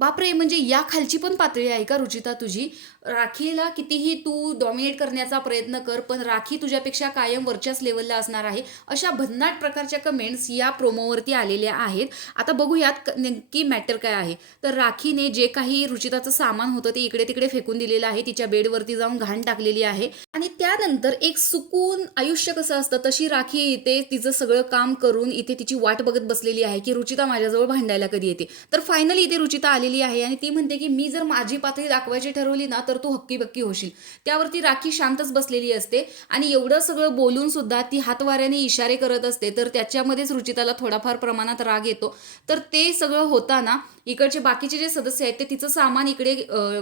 बापरे! म्हणजे या खालची पण पातळी आहे का रुचिता तुझी? राखीला कितीही तू डॉमिनेट करण्याचा प्रयत्न कर, पण राखी तुझ्यापेक्षा कायम वरच्याच लेव्हलला असणार आहे. अशा भन्नाट प्रकारच्या कमेंट्स या प्रोमोवरती आलेल्या आहेत. आता बघूयात नेमकी मॅटर काय आहे. तर राखीने जे काही रुचिताचं सामान होतं ते इकडे-तिकडे फेकून दिलेलं आहे. तिच्या बेडवरती जाऊन घाण टाकलेली आहे आणि त्यानंतर एक सुकून आयुष्य कसं असतं तशी राखी इथे तिचं सगळं काम करून इथे तिची वाट बघत बसलेली आहे, की रुचिता माझ्याजवळ भांडायला कधी येते. तर फायनली इथे रुचिता आलेली आहे आणि ती म्हणते, की "मी जर माझी पातळी दाखवायची ठरवली ना, तर तू हक्की-बक्की होशील." त्यावरती राखी शांतच बसलेली असते आणि एवढं सगळं बोलून सुद्धा ती हातवाऱ्याने इशारे करत असते. तर त्याच्यामध्येच रुचिताला थोडाफार प्रमाणात राग येतो. तर ते सगळं होताना इकडचे बाकीचे जे सदस्य आहेत ते तिचं सामान इकडे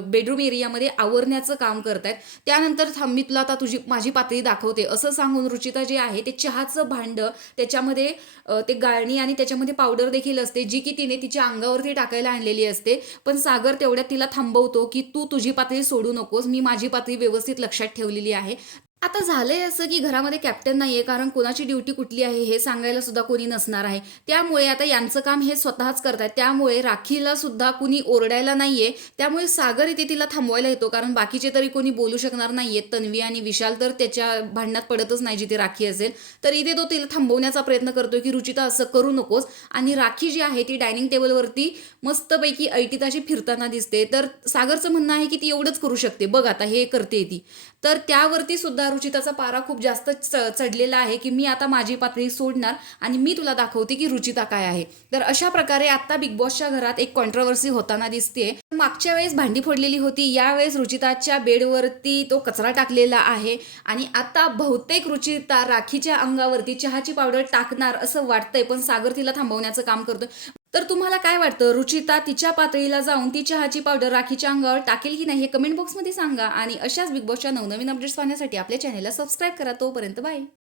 बेडरूम एरियामध्ये आवरण्याचं काम करतायत. त्यानंतर "थांब मी तुला आता माझी पातळी दाखवते" असं सांगून रुचिता जे आहे ते चहाचं भांडं त्याच्यामध्ये ते गाळणी आणि त्याच्यामध्ये पावडर देखील असते, जी की तिने तिच्या अंगावरती टाकायला आणलेली असते. पण सागर तेवढ्यात तिला थांबवतो, की "तू तुझी पातळी सोडू नकोस. मी माझी पातळी व्यवस्थित लक्षात ठेवलेली आहे." आता झालंय असं, की घरामध्ये कॅप्टन नाहीये, कारण कोणाची ड्युटी कुठली आहे हे सांगायला सुद्धा कोणी नसणार आहे. त्यामुळे आता यांचं काम हे स्वतःच करतायत. त्यामुळे राखीला सुद्धा कुणी ओरडायला नाहीये. त्यामुळे सागर इथे तिला थांबवायला येतो, कारण बाकीचे तरी कोणी बोलू शकणार नाहीयेत. तन्वी आणि विशाल तर त्याच्या भांडणात पडतच नाही जिथे राखी असेल. तर इथे तो तिला थांबवण्याचा प्रयत्न करतोय, की "रुचिता असं करू नकोस." आणि राखी जी आहे ती डायनिंग टेबलवरती मस्तपैकी ऐटीत फिरताना दिसते. तर सागरचं म्हणणं आहे, की ती एवढंच करू शकते. बघ आता हे करते ती. तर त्यावरती सुद्धा रुचिताचा पारा खूप जास्त चढलेला आहे, की मी आता माझी पातळी सोडणार आणि मी तुला दाखवते, की रुचिता काय आहे. तर अशा प्रकारे आता बिग बॉसच्या घरात एक कॉन्ट्रोव्हर्सी होताना दिसते. मागच्या वेळेस भांडी फोडलेली होती, यावेळेस रुचिताच्या बेडवरती तो कचरा टाकलेला आहे आणि आता बहुतेक रुचिता राखीच्या अंगावरती चहाची पावडर टाकणार असं वाटतंय, पण सागर तिला थांबवण्याचं काम करतोय. तर तुम्हाला काय वाटतं, रुचिता तिच्या पातळीला जाऊन ती चहाची पावडर राखीच्या अंगावर टाकेल की नाही हे कमेंट बॉक्समध्ये सांगा आणि अशाच बिग बॉसच्या नवनवीन अपडेट्स पाहण्यासाठी आपल्या चॅनेलला सबस्क्राईब करा. तोपर्यंत बाय.